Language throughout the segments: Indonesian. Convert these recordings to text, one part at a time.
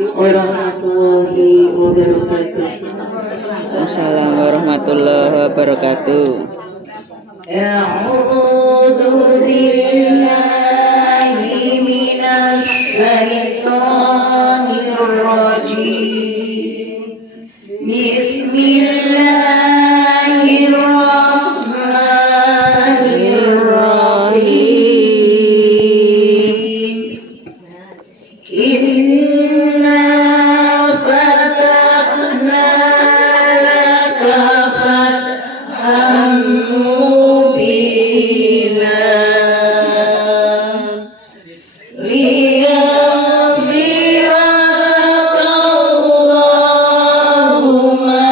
warahmatullahi wabarakatuh. Assalamualaikum warahmatullahi wabarakatuh. A'udzu billahi minasy syaithanir rajim. Bismillahirrahmanirrahim. Inna fatahna laka fatham mubina liyaghfira laka Allahu ma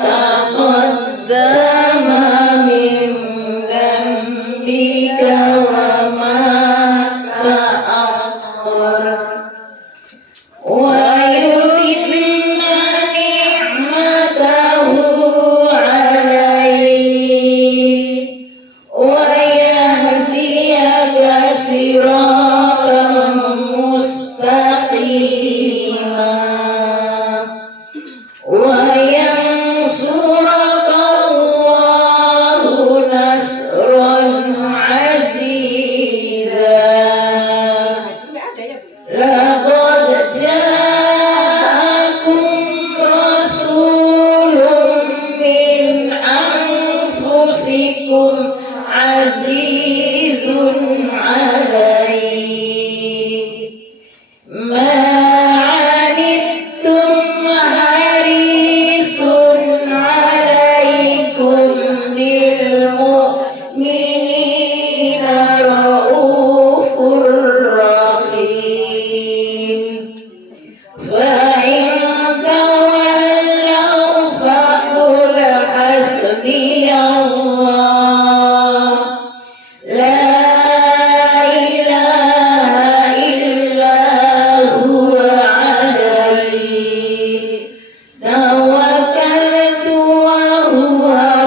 taqaddama min dhanbika wa ma ta'akhkhara ويتم نعمته عليك ويهديك صراطا مستقيما وينصرك الله نصرا عزيزا لقد جاءكم رسول من أنفسكم عزيز عليه ما عنتم حريص عليكم بالمؤمنين رؤوف رحيم فإن تولوا فقل حسبي الله لا إله إلا هو عليه توكلت وهو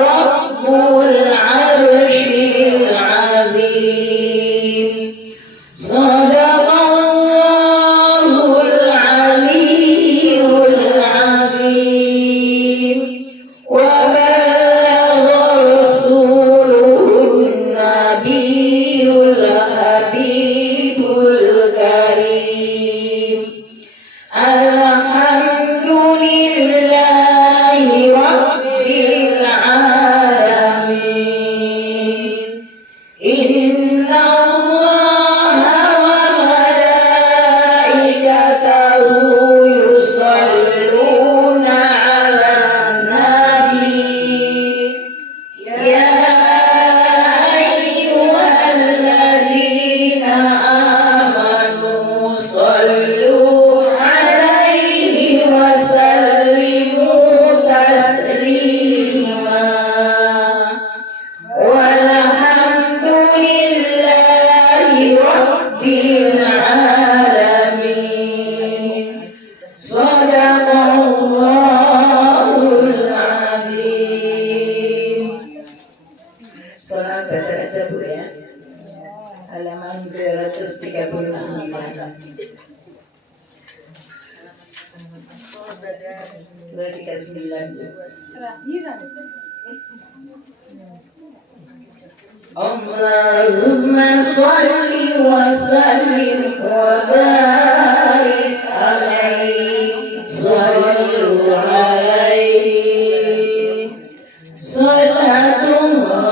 رب العرش العظيم صدق الله العلي العظيم وبلغ رسوله النبي الحبيب الكريم الحمد لله رب العالمين إن الله وملائكته يصلون على النبي يا أيها الذين آمنوا صلوا عليه وسلموا تسليما والحمد لله رب العالمين صدق الله العظيم. Salam baca aja Bu ya. Halaman 239. 239. Allahumma sholli wa sallim wa barik alaihi sallu alaihi salatullah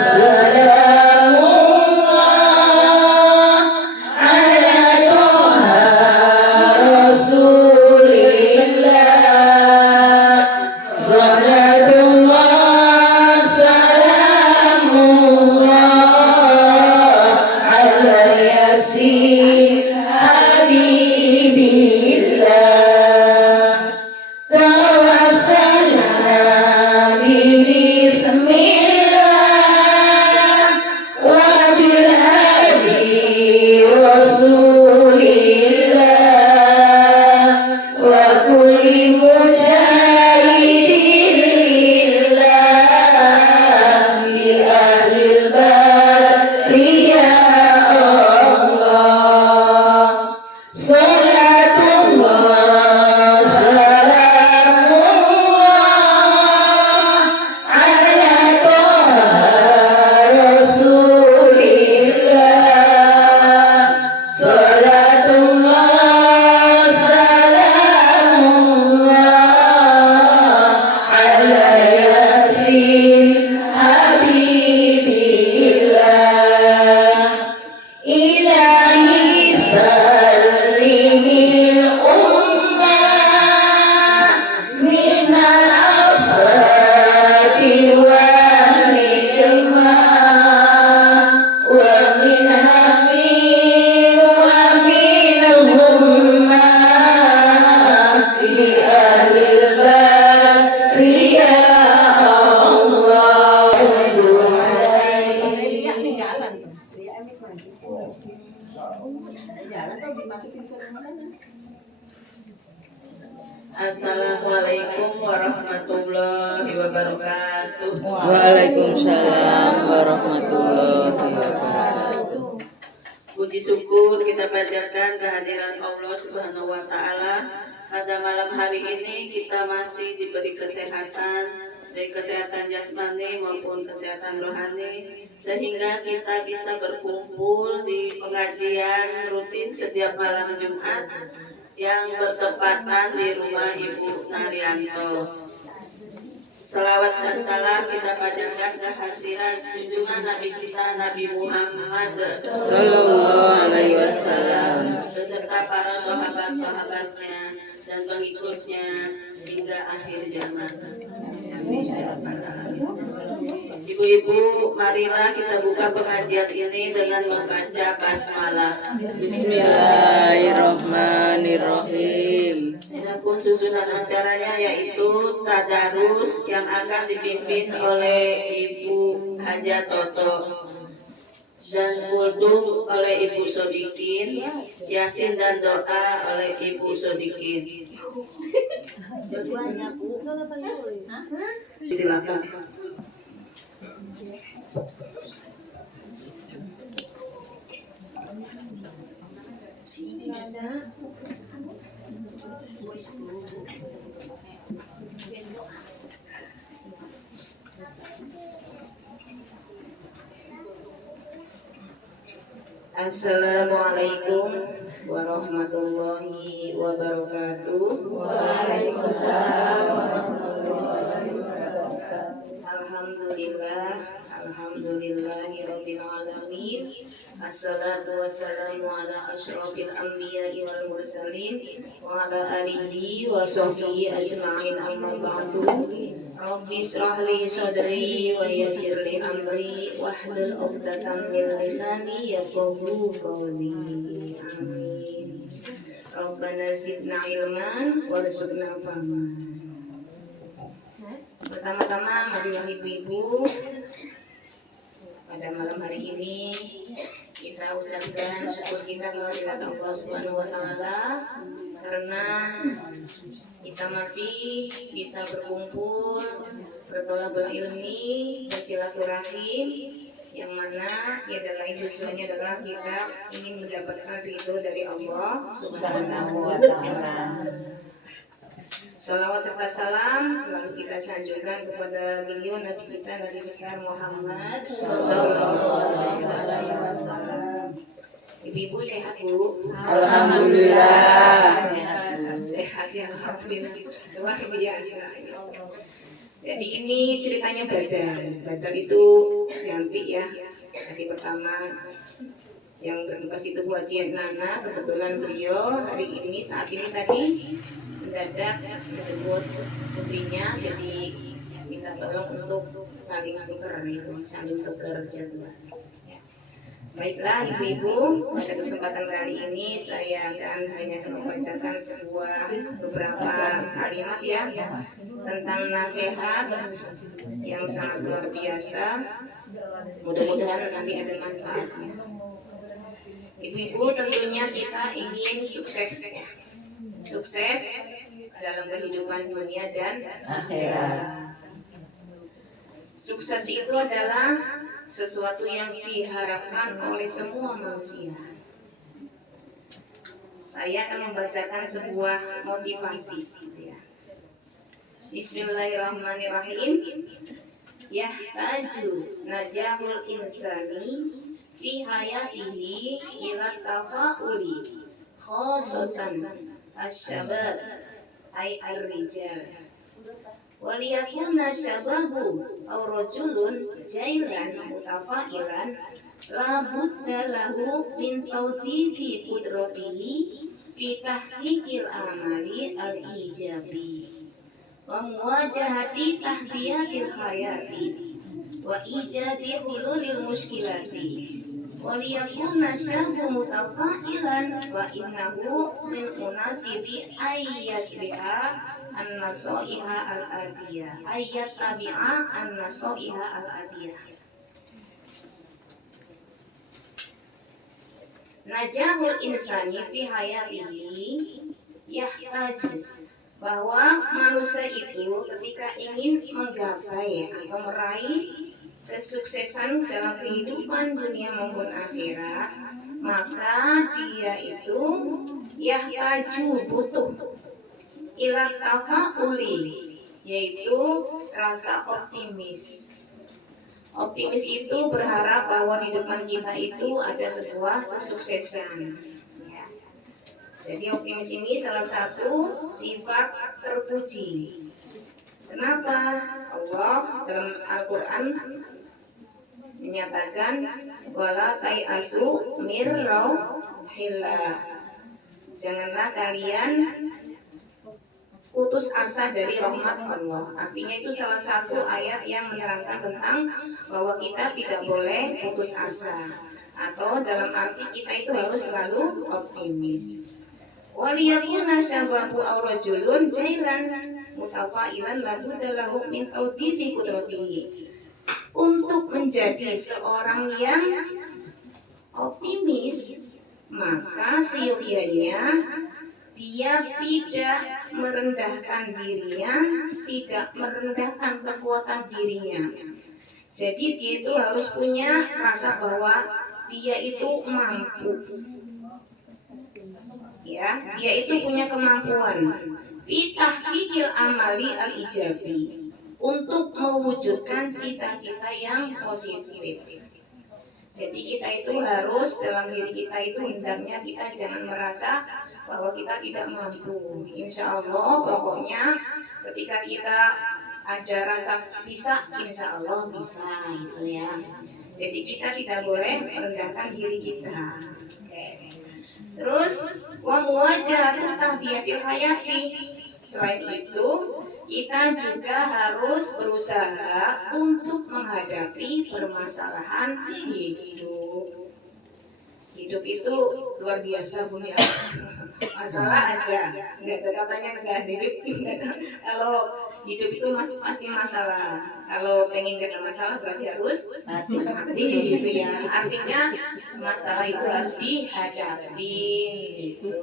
salamullah ala toha rasulillah salatullah salamullah ala yasin Assalamualaikum warahmatullahi wabarakatuh. Waalaikumsalam warahmatullahi wabarakatuh. Puji syukur kita panjatkan kehadiran Allah Subhanahu wa taala. Pada malam hari ini kita masih diberi kesehatan, baik kesehatan jasmani maupun kesehatan rohani, sehingga kita bisa berkumpul di pengajian rutin setiap malam Jumat yang bertepatan di rumah Ibu Naryanto. Salawat dan salam kita panjatkan kehadiran junjungan Nabi kita Nabi Muhammad Sallallahu alaihi wasallam beserta para sahabat-sahabatnya dan pengikutnya hingga akhir zaman. Ibu-ibu, marilah kita buka pengajian ini dengan membaca basmalah. Bismillahirrahmanirrahim. Adapun susunan acaranya yaitu tadarus yang akan dipimpin oleh Ibu Haja Toto dan kultum oleh Ibu Sodikin, yasin dan doa oleh Ibu Sodikin. Silakan. Assalamualaikum warahmatullahi wabarakatuh. Waalaikumsalam warahmatullahi wabarakatuh. Alhamdulillahi rabbil alamin. Assalatu wassalamu ala asyrafil anbiya'i wal mursalin wa ala alihi wa sahbihi ajma'in, amma ba'du. Rabbi israh li sadri wa yassir li amri wahlul 'uqdatam min lisani yafqahu qawli. Amin. Rabbana zidna ilman warzuqna fahman. Pertama-tama marilah ibu-ibu, pada malam hari ini kita ucapkan syukur kita kepada Allah Subhanahu wa taala karena kita masih bisa berkumpul, bertolabul ilmi, bersilaturahim, yang mana tiada lain tujuannya adalah kita ingin mendapatkan ridho dari Allah Subhanahu wa taala. Salawat serta salam selalu kita sanjungkan kepada beliau Nabi kita Nabi besar Muhammad Sallallahu Alaihi Wasallam. Ibu-ibu sehat Bu? Alhamdulillah. Sehat ya, alhamdulillah, luar biasa. Jadi ini ceritanya Badar itu nanti ya. Hari pertama yang bertugas itu Bu Haji Nana, kebetulan beliau hari ini saat ini tadi mendadak menjemput putrinya, jadi minta tolong untuk saling tukar jadwal. Baiklah ibu-ibu, pada kesempatan kali ini saya akan membacakan beberapa kalimat ya tentang nasihat yang sangat luar biasa. Mudah-mudahan nanti ada manfaatnya. Ibu-ibu, tentunya kita ingin sukses ya. Sukses dalam kehidupan dunia dan akhirat. Sukses itu adalah sesuatu yang diharapkan oleh semua manusia. Saya akan membacakan sebuah motivasi. Bismillahirrahmanirrahim. Yahtaju najahul insani fi hayatihi ila tafa'uli khosatan asyabab ay ar-rijal waliyakuna syabahu aw rajulun jailan mutafa'ilan la budda lahu min tawtifi qudratihi fi tahqiqil amali al-ijabi wa muwajahati tahdiyatil hayati wa ijadi hululil muskilati waliyakuna syabu mutafa'ilan wa innahu min munasibi ayyasbi'a an-nasaiha al-adiyah ayat tabi'a an-nasaiha al-adiyah. Najahul insani fi hayatihi yahtaju bahwa manusia itu ketika ingin menggapai atau meraih kesuksesan dalam kehidupan dunia maupun akhirat, maka dia itu yahtaju butuh ila tafauli, yaitu rasa optimis. Optimis itu berharap bahwa di depan kita itu ada sebuah kesuksesan. Ya. Jadi optimis ini salah satu sifat terpuji. Kenapa? Allah dalam Al-Quran menyatakan wala tai'asu mir rauhillah. Janganlah kalian putus asa dari rahmat Allah. Artinya itu salah satu ayat yang menerangkan tentang bahwa kita tidak boleh putus asa, atau dalam arti kita itu harus selalu optimis. Waliyakuna syababu aurajulun jailan mutafailan lahu min tawdifi kudratihi. Untuk menjadi seorang yang optimis, maka seyogianya dia tidak merendahkan dirinya, tidak merendahkan kekuatan dirinya. Jadi dia itu harus punya rasa bahwa dia itu mampu. Ya, dia itu punya kemampuan bitahqiqil amali al-ijabi, untuk mewujudkan cita-cita yang positif. Jadi kita itu harus dalam diri kita itu hendaknya kita jangan merasa bahwa kita tidak mampu. Insya Allah pokoknya ketika kita ada rasa bisa, insya Allah bisa gitu ya. Jadi kita tidak boleh merendahkan diri kita. Terus wa muwajahatu tahdiyatil hayati. Selain itu kita juga harus berusaha untuk menghadapi permasalahan hidup. Hidup itu luar biasa punya masalah aja, nggak ada katanya nggak ada hidup. Kalau hidup itu pasti masalah. Kalau pengen gak ada masalah berarti harus mati gitu ya. Artinya masalah itu harus dihadapi gitu.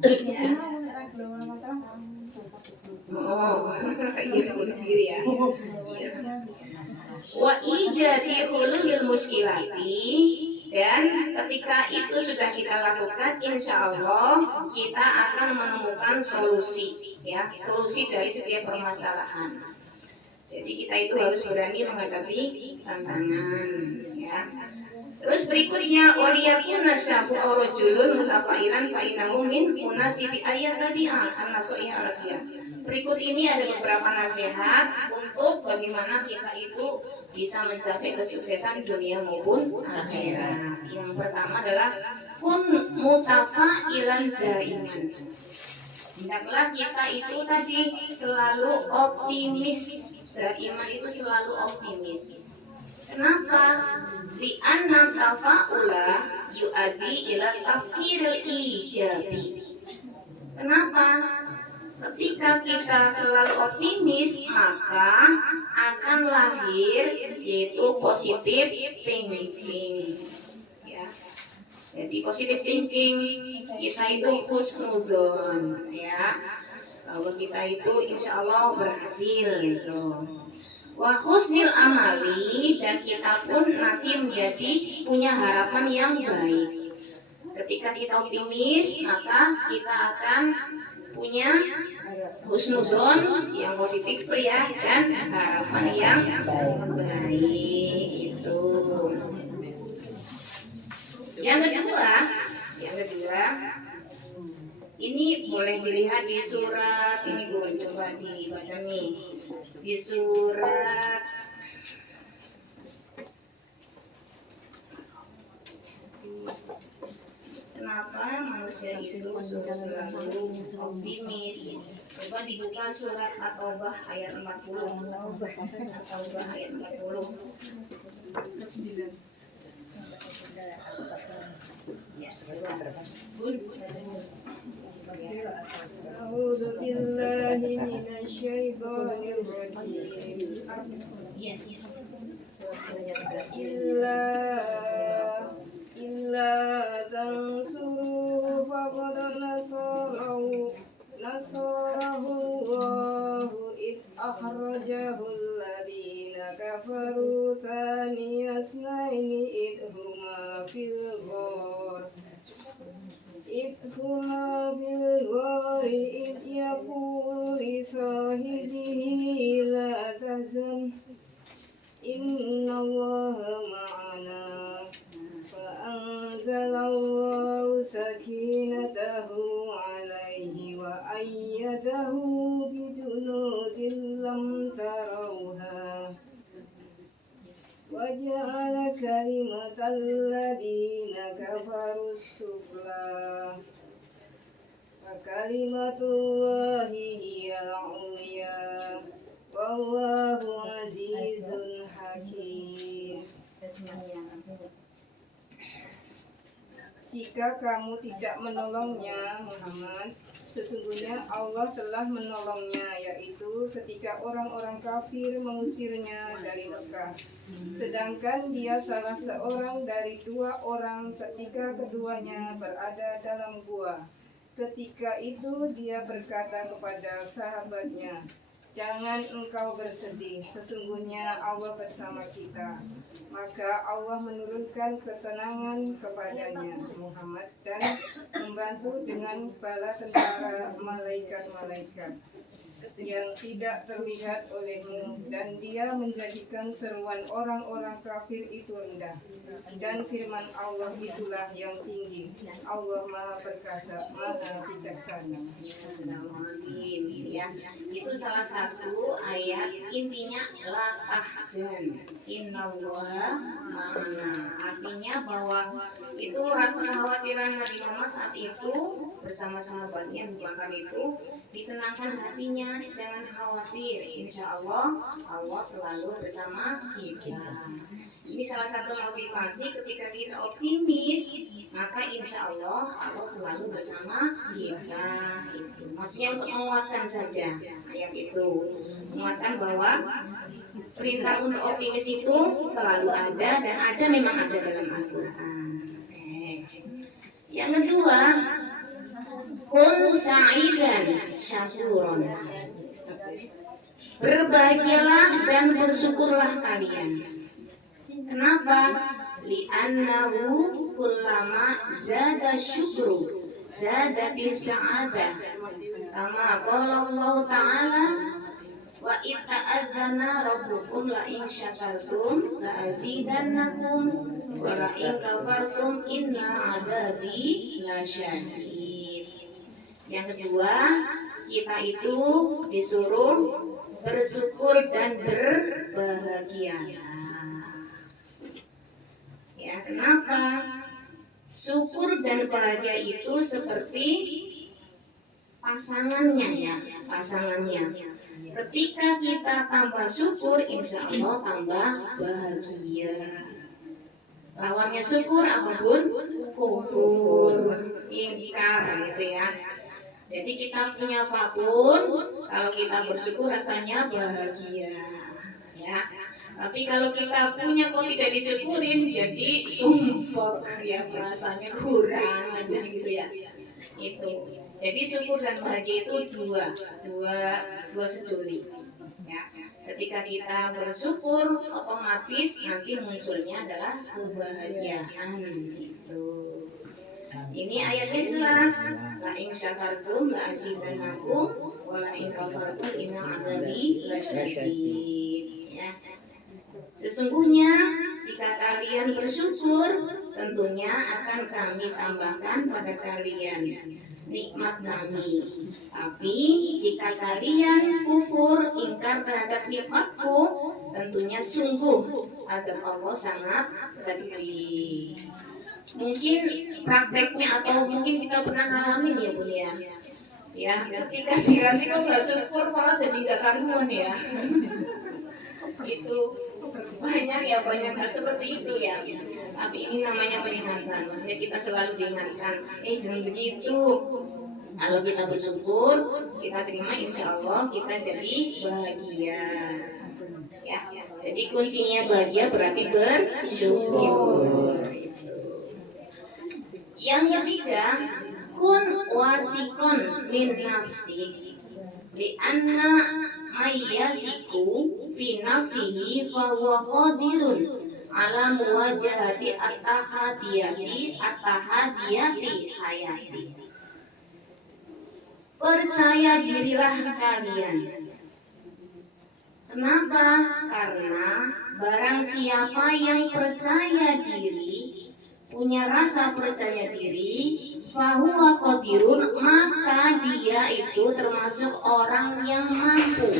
Ya. Oh, gitu sendiri ya. Wa ijadi hulul muskilati, dan ketika itu sudah kita lakukan, insya Allah kita akan menemukan solusi, ya, solusi dari setiap permasalahan. Jadi kita itu harus berani menghadapi tantangan, ya. Terus berikutnya waliyakuna syabu aurajulun mutafailan fa innahu min munasibi ayat tabi'ah an-nasiha alafiyah. Berikut ini ada beberapa nasihat untuk bagaimana kita itu bisa mencapai kesuksesan dunia maupun akhirat. Yang pertama adalah kun mutafailan daiman. Hendaklah kita itu tadi selalu optimis. Daiman itu selalu optimis. Kenapa? Li'anna tafa'ula yu'adi ila tafkiril ijabi. Kenapa? Ketika kita selalu optimis, maka akan lahir yaitu positive thinking. Ya. Jadi positive thinking kita itu husnudon, ya. Bahwa kita itu insya Allah berhasil gitu. Wa husnil amali, dan kita pun nanti menjadi punya harapan yang baik. Ketika kita optimis, maka kita akan punya husnuzon yang positif ya, dan harapan yang baik itu. Yang kedua, ini boleh dilihat di surat ini, Bu, coba dibaca nih. Di surat kenapa manusia itu selalu optimis. Coba dibuka surat At-Taubah ayat 40. At-Taubah ayat 40. Ya, coba. A'udzu billahi minasyaitonir rajim. Illa tansuru faqad نصره الله إذ أخرجه الذين كفروا ثاني اثنين إذ هما في الغار إذ يقول لصاحبه لا تحزن إن الله معنا فأنزل الله سكينته عليه وأيده بجنود لم تروها وجعل كلمة الذين كفروا السفلى وكلمة الله هي العليا والله عزيز حكيم. Jika kamu tidak menolongnya Muhammad, sesungguhnya Allah telah menolongnya, yaitu ketika orang-orang kafir mengusirnya dari Mekah. Sedangkan dia salah seorang dari dua orang ketika keduanya berada dalam gua. Ketika itu dia berkata kepada sahabatnya, "Jangan engkau bersedih, sesungguhnya Allah bersama kita." Maka Allah menurunkan ketenangan kepadanya Muhammad dan membantu dengan bala tentara malaikat-malaikat yang tidak terlihat olehmu, dan dia menjadikan seruan orang-orang kafir itu rendah, dan firman Allah itulah yang tinggi. Allah Maha Perkasa, Maha Bijaksana. Ya, itu salah satu ayat intinya la tahzan innallaha ma'ana. Artinya bahwa itu rasa kekhawatiran Nabi Muhammad saat itu bersama sahabatnya Abu Bakar itu ditenangkan hatinya, jangan khawatir, insya Allah Allah selalu bersama kita. Ini salah satu motivasi ketika kita optimis, maka insya Allah Allah selalu bersama kita. Itu maksudnya untuk menguatkan saja ayat itu, menguatkan bahwa perintah untuk optimis itu selalu ada dan ada, memang ada dalam Al-Quran. Yang kedua, kun sa'idan syakuron, berbahagialah dan bersyukurlah kalian. Kenapa? Li'annahu kullama zada syukru zadatil sa'adah, kama qala Allah Ta'ala, wa ita'adzana rabbukum la in syakartum la azidannakum wa la in kafartum inna adabi lasyadid. Yang kedua, kita itu disuruh bersyukur dan berbahagia. Ya, kenapa? Syukur dan bahagia itu seperti pasangannya ya, pasangannya. Ketika kita tambah syukur, insya Allah tambah bahagia. Lawannya syukur apapun, kufur, ingkar, gitu ya. Jadi kita punya apapun, kalau kita bersyukur rasanya bahagia, ya. Tapi kalau kita punya kok tidak disyukurin, jadi sumpah, ya rasanya kurang aja gitu ya. Itu. Jadi syukur dan bahagia itu dua sejoli. Ya. Ketika kita bersyukur, otomatis nanti munculnya adalah kebahagiaan. Gitu. Ini ayatnya jelas. La in syakartum la azidannakum wa la in kafartum inna adzabi lasyadid. Ya. Sesungguhnya jika kalian bersyukur, tentunya akan kami tambahkan pada kalian nikmat kami. Tapi jika kalian kufur, ingkar terhadap nikmatku, tentunya sungguh adab Allah sangat pedih. Mungkin prakteknya atau mungkin kita pernah ngalamin ya Bun ya. Ya, ketika dikasih kok nggak syukur malah jadi nggak karuan ya. Itu banyak ya, banyak hal seperti itu ya. Tapi ini namanya peringatan, maksudnya kita selalu diingatkan, jangan begitu. Kalau kita bersyukur, kita terima, insya Allah kita jadi bahagia. Ya, jadi kuncinya bahagia berarti bersyukur. Yang ketiga, kun wasikon min nafsi li anna mayyasiku fi nafsihi fa huwa qadirun ala muwajahati at-tahadiyati hayati. Percaya dirilah kalian. Kenapa? Karena barang siapa yang percaya diri, punya rasa percaya diri, fahuwa qadirun, maka dia itu termasuk orang yang mampu.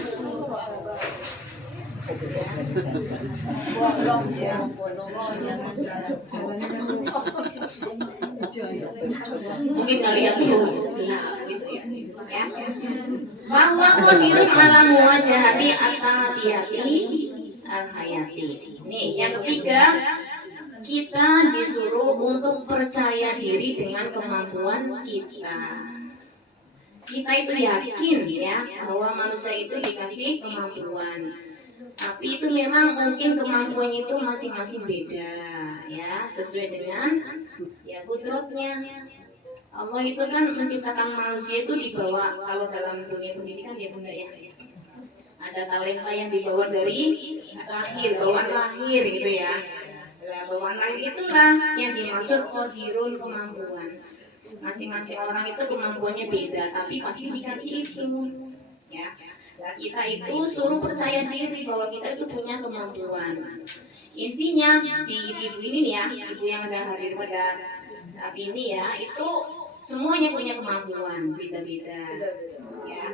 Mungkin kalian tuh gitu ya. Bahwa qadirun ala muwajahati at-tahadiyati al-hayati. Nih, yang ketiga, kita disuruh untuk percaya diri dengan kemampuan kita. Kita itu yakin ya bahwa manusia itu dikasih kemampuan. Tapi itu memang mungkin kemampuannya itu masing-masing beda ya, sesuai dengan ya kudratnya. Allah itu kan menciptakan manusia itu dibawa, kalau dalam dunia pendidikan ya Bunda ya, ada talenta yang dibawa dari lahir, bawaan lahir gitu ya. Nah, bawaan lahir itulah yang dimaksud qadirun, kemampuan. Masing-masing orang itu kemampuannya beda, tapi pasti dikasih itu ya. Nah, kita itu suruh percaya diri bahwa kita itu punya kemampuan. Intinya di ibu ini ya, ibu yang ada hadir pada saat ini ya, itu semuanya punya kemampuan beda-beda ya.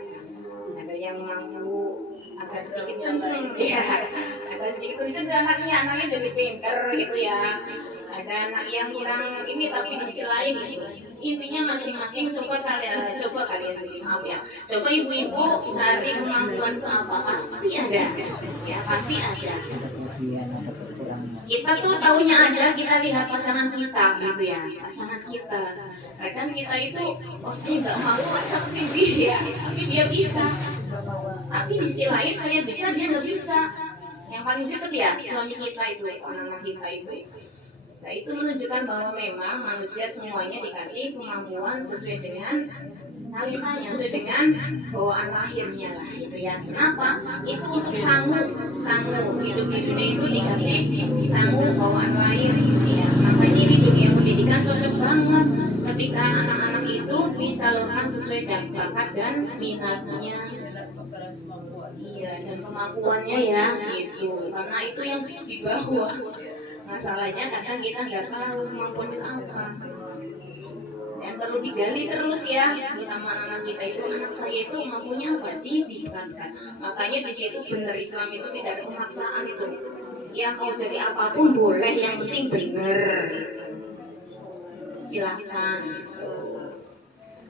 Ada yang mampu agak sedikit kenceng ya, agak sedikit kenceng anaknya jadi pinter gitu ya. Ada anak yang kurang ini tapi di sisi lain gitu. Intinya masing-masing coba kalian jadi maaf ya. Coba ibu-ibu cari kemampuan itu apa, pasti ada ya, pasti ada. Kita tuh taunya ada, kita lihat pasangan kita gitu ya, pasangan kita. Kadang kita itu saya nggak mau masak sendiri ya, tapi dia bisa. Tapi di sisi lain saya bisa, dia nggak bisa. Yang paling dekat ya suami kita itu, anak kita itu. Nah, itu menunjukkan bahwa memang manusia semuanya dikasih kemampuan sesuai dengan talentanya, sesuai dengan bawaan lahirnya lah gitu ya. Kenapa? Itu untuk sanggup hidup di dunia itu dikasih sanggup bawaan lahir gitu ya. Makanya di dunia pendidikan cocok banget ketika anak-anak itu disalurkan sesuai dengan bakat dan minatnya. Iya, dan kemampuannya ya gitu. Karena itu yang dibawa. Masalahnya kadang kita nggak tahu kemampuan itu apa. Yang perlu digali terus ya, terutama anak-anak kita itu, anak saya itu mampunya apa sih ditingkatkan. Makanya di situ benar Islam itu tidak ada pemaksaan itu. Yang mau jadi apapun boleh, yang penting benar. Silahkan.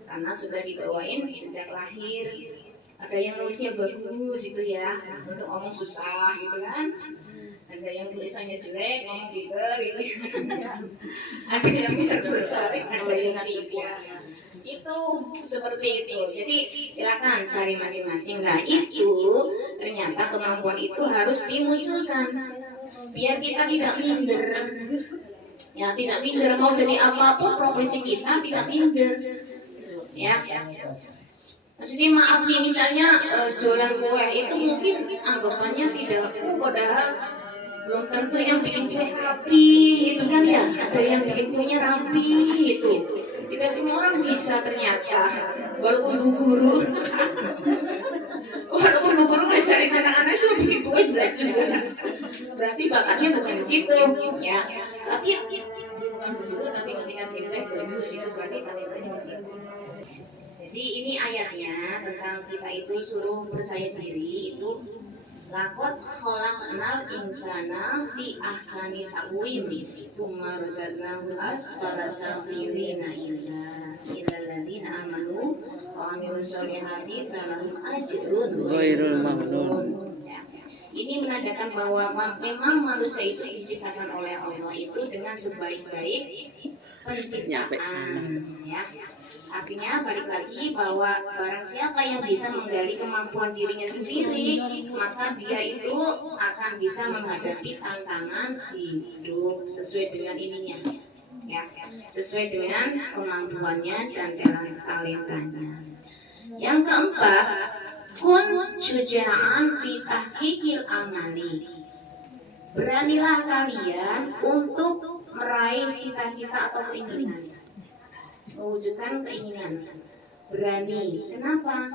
Karena sudah dibawain sejak lahir. Ada yang nulisnya bagus itu ya, untuk ngomong susah gitu kan. Ada yang tulisannya jelek, ngomong pinter gitu. Ada yang pinter berusaha dengan itu. Itu seperti itu. Jadi silakan cari masing-masing. Nah itu ternyata kemampuan itu harus dimunculkan biar kita tidak minder. Ya tidak minder, mau jadi apapun profesi kita tidak minder. Ya. Maksudnya maaf nih, misalnya jualan kue itu mungkin anggapannya tidak, padahal belum tentu yang bikin kue rapi itu kan ya. Ada yang bikin kuenya rapi itu. Tidak semua orang bisa ternyata, walaupun bu guru mencari anak-anak suruh bikin kue jelek juga. Berarti bakatnya bukan di situ ya. Tapi bukan guru, tapi ketika kita bagus itu berarti talentanya di situ. Jadi ini ayatnya tentang kita itu suruh percaya diri itu lakot khalaqnal insana fi ahsani taqwim summa radadnahu asfala safilina illa alladziina amanu wa 'amilus sholihati falahum ajrun ghairul mamnun. Ini menandakan bahwa memang manusia itu diciptakan oleh Allah itu dengan sebaik-baik penciptaan ya. Artinya balik lagi bahwa barang siapa yang bisa menggali kemampuan dirinya sendiri, maka dia itu akan bisa menghadapi tantangan hidup sesuai dengan ininya, ya, sesuai dengan kemampuannya dan talentanya. Yang keempat, kun syuja'an fi tahqiqil amali. Beranilah kalian untuk meraih cita-cita atau keinginan, mewujudkan keinginan. Berani. Kenapa?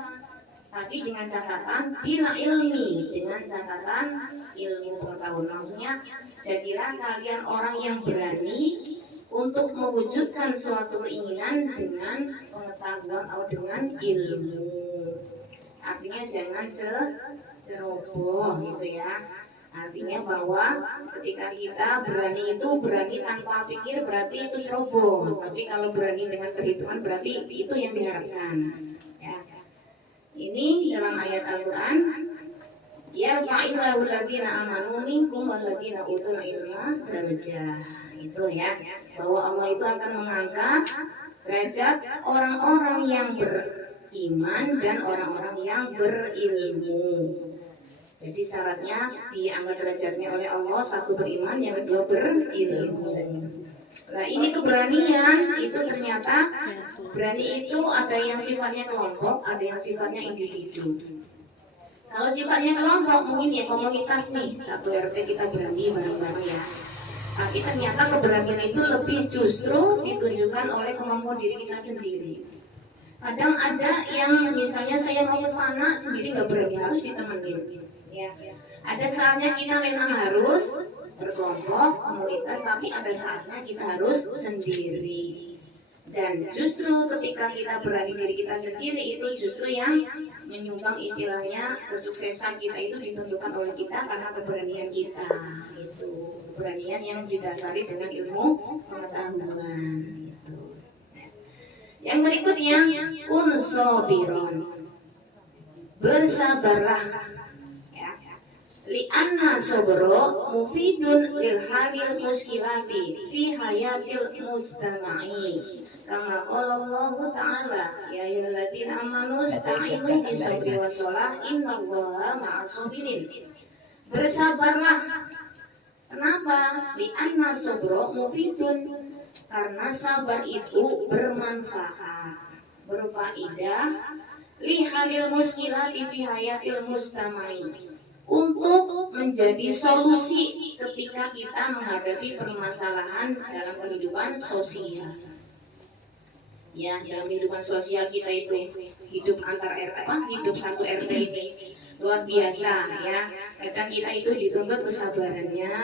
Tapi dengan catatan bila ilmi, dengan catatan ilmu pengetahuan. Maksudnya, jadilah kalian orang yang berani untuk mewujudkan suatu keinginan dengan pengetahuan atau dengan ilmu. Artinya jangan ceroboh gitu ya. Artinya bahwa ketika kita berani itu berani tanpa pikir berarti itu ceroboh. Tapi kalau berani dengan perhitungan berarti itu yang diharapkan. Ya. Ini dalam ayat Al-Quran. Yarfa'illahu alladziina aamanu minkum walladziina utul ilma darajat. Itu ya. Bahwa Allah itu akan mengangkat derajat orang-orang yang beriman dan orang-orang yang berilmu. Jadi syaratnya diangkat derajatnya oleh Allah, satu beriman, yang kedua berilmu. Nah ini keberanian itu ternyata berani itu ada yang sifatnya kelompok, ada yang sifatnya individu. Kalau sifatnya kelompok mungkin ya komunitas nih, satu RT kita berani bareng-bareng ya. Tapi ternyata keberanian itu lebih justru ditunjukkan oleh kemampuan diri kita sendiri. Kadang ada yang misalnya saya mau ke sana sendiri nggak berani, harus ditemenin. Ya. Ada saatnya kita memang harus berkelompok, komunitas, tapi ada saatnya kita harus sendiri. Dan justru ketika kita berani diri kita sendiri itu justru yang menyumbang istilahnya kesuksesan kita itu ditentukan oleh kita karena keberanian kita. Itu keberanian yang didasari dengan ilmu pengetahuan. Gitu. Yang berikutnya kun sabiron, bersabarlah. Li'anna sabra mufidun lil halil muskilati fi hayatil mujtama'i kama qala Allah ta'ala ya ayyuhalladzina amanu ista'inu bis-sabri was-shalah innallaha ma'as sabirin. Bersabarlah. Kenapa? Li'anna sabra mufidun, karena sabar itu bermanfaat, berfaedah li halil muskilati fi hayatil mujtama'i, untuk menjadi solusi ketika kita menghadapi permasalahan dalam kehidupan sosial. Ya, dalam kehidupan sosial kita itu hidup antar RT, hidup satu RT ini luar biasa ya. Kadang kita itu dituntut kesabarannya,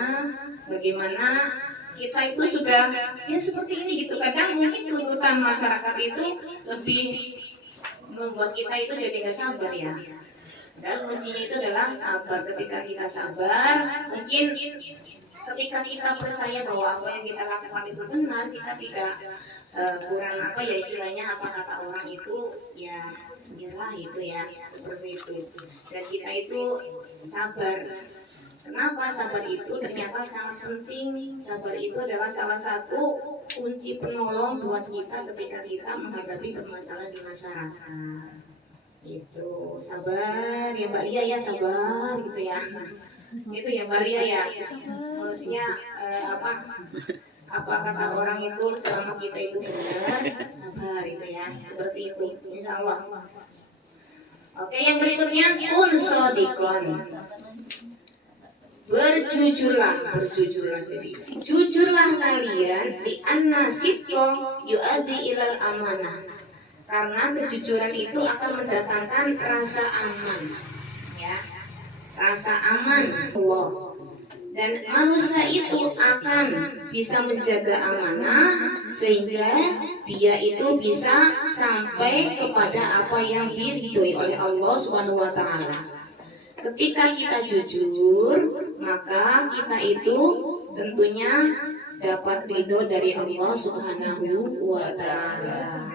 bagaimana kita itu sudah ya seperti ini gitu. Kadang mungkin tuntutan masyarakat itu lebih membuat kita itu jadi nggak sabar ya. Dan kuncinya itu adalah sabar. Ketika kita sabar, mungkin ketika kita percaya bahwa apa yang kita lakukan itu benar, kita tidak kurang apa ya istilahnya apa kata orang itu ya biarlah itu ya seperti itu. Dan kita itu sabar. Kenapa sabar itu ternyata sangat penting? Sabar itu adalah salah satu kunci penolong buat kita ketika kita menghadapi permasalahan di masyarakat. Itu sabar ya Mbak Lia ya, sabar gitu ya. Itu ya Mbak Lia ya. Maksudnya apa kata orang itu selama kita itu benar, sabar itu ya. Seperti itu insya Allah. Oke, yang berikutnya kun sodikon. Berjujurlah jadi jujurlah kalian di anna sidqa yu'addi ilal amanah. Karena kejujuran itu akan mendatangkan rasa aman, ya, rasa aman Allah. Dan manusia itu akan bisa menjaga amanah sehingga dia itu bisa sampai kepada apa yang diridhoi oleh Allah Subhanahu wa taala. Ketika kita jujur, maka kita itu tentunya dapat ridho dari Allah Subhanahu wa taala.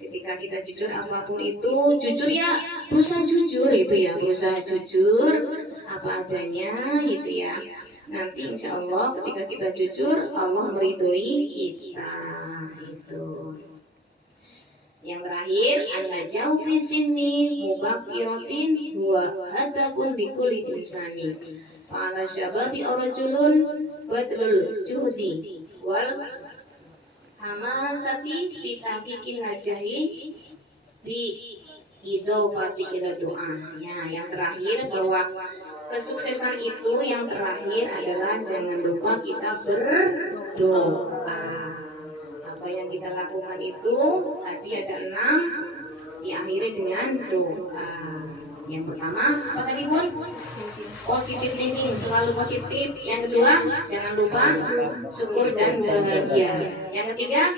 Ketika kita jujur apapun itu, jujur ya berusaha jujur itu ya, berusaha jujur apa adanya gitu ya. Nanti insya Allah ketika kita jujur Allah meridhoi kita itu. Yang terakhir an-najau fi sinni mubakkiratin huwa hadafun likulli insani. Fa'ala syababi rajulun badlul juhdi wal hamasati fi tahqiqin najahi bi idofati ila doa. Ya, yang terakhir bahwa kesuksesan itu yang terakhir adalah jangan lupa kita berdoa. Apa yang kita lakukan itu tadi ada 6, diakhiri dengan doa. Yang pertama apa tadi Bun? Positif thinking, selalu positif. Yang kedua, jangan lupa syukur dan bahagia. Yang ketiga,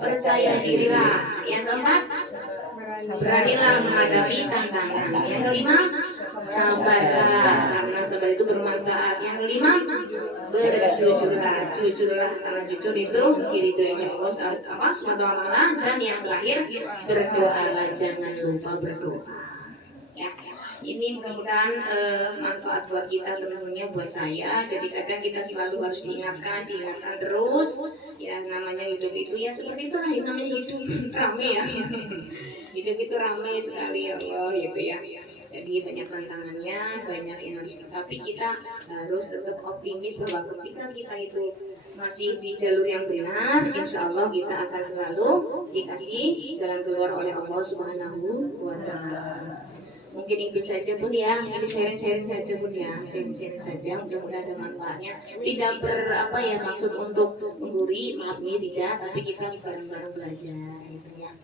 percaya dirilah. Yang keempat, beranilah menghadapi tantangan. Yang kelima, sabarlah karena sabar itu bermanfaat. Yang kelima, berjujurlah. Jujurlah karena jujur itu kiri itu yang Allah SWT. Dan yang terakhir, berdoalah, jangan lupa berdoa. Ya, ini mudah-mudahan manfaat buat kita, tentunya buat saya. Jadi kadang kita selalu harus diingatkan terus. Ya, namanya hidup itu ya seperti itu lah, namanya hidup ramai ya. Hidup itu ramai sekali ya Allah, gitu ya. Jadi banyak tantangannya, banyak yang harus, tapi kita harus tetap optimis bahwa ketika kita itu masih di jalur yang benar, insya Allah kita akan selalu dikasih jalan keluar oleh Allah Subhanahu wa Ta'ala. Mungkin itu saja Bun ya, ini sharing-sharing saja Bun ya, sharing-sharing saja, mudah-mudahan ada manfaatnya. Tidak maksud untuk menggurui, maaf nih tidak, tapi kita bareng-bareng belajar gitu ya.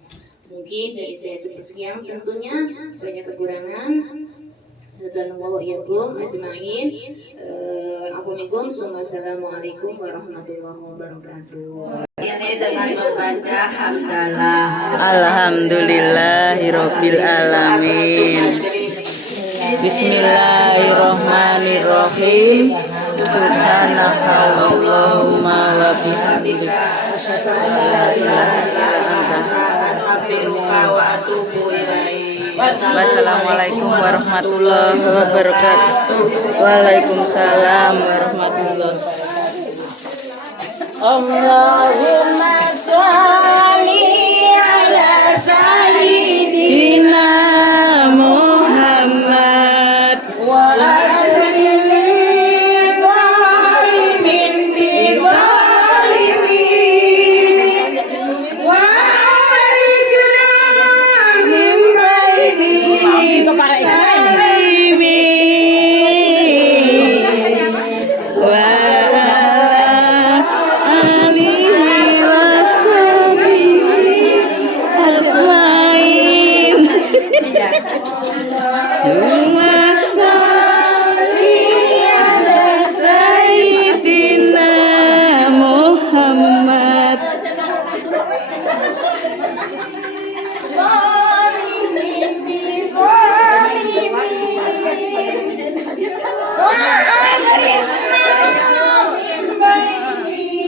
Mungkin dari saya cukup sekian, tentunya banyak kekurangan. Dan wabarakatuh ajmain. Assalamualaikum warahmatullahi wabarakatuh. Ini dengan membaca hamdalah. Alhamdulillahirabbil alamin. Bismillahirrahmanirrahim. Subhanaka Allahumma wa bihamdika asyhadu an la ilaha illa anta Astaghfiruka wa atubu ilaik. Wassalamualaikum warahmatullahi wabarakatuh. Waalaikumsalam warahmatullahi wabarakatuh. Allahumma sholli ala sayyidina Muhammad wa aslim zalimin bi zalimin wa akhrijna min bainihim salimin wa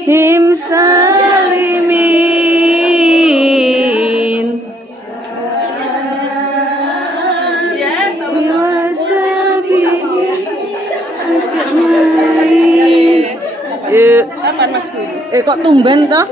him salimin. Kapan Mas Bu? Kok tumben toh?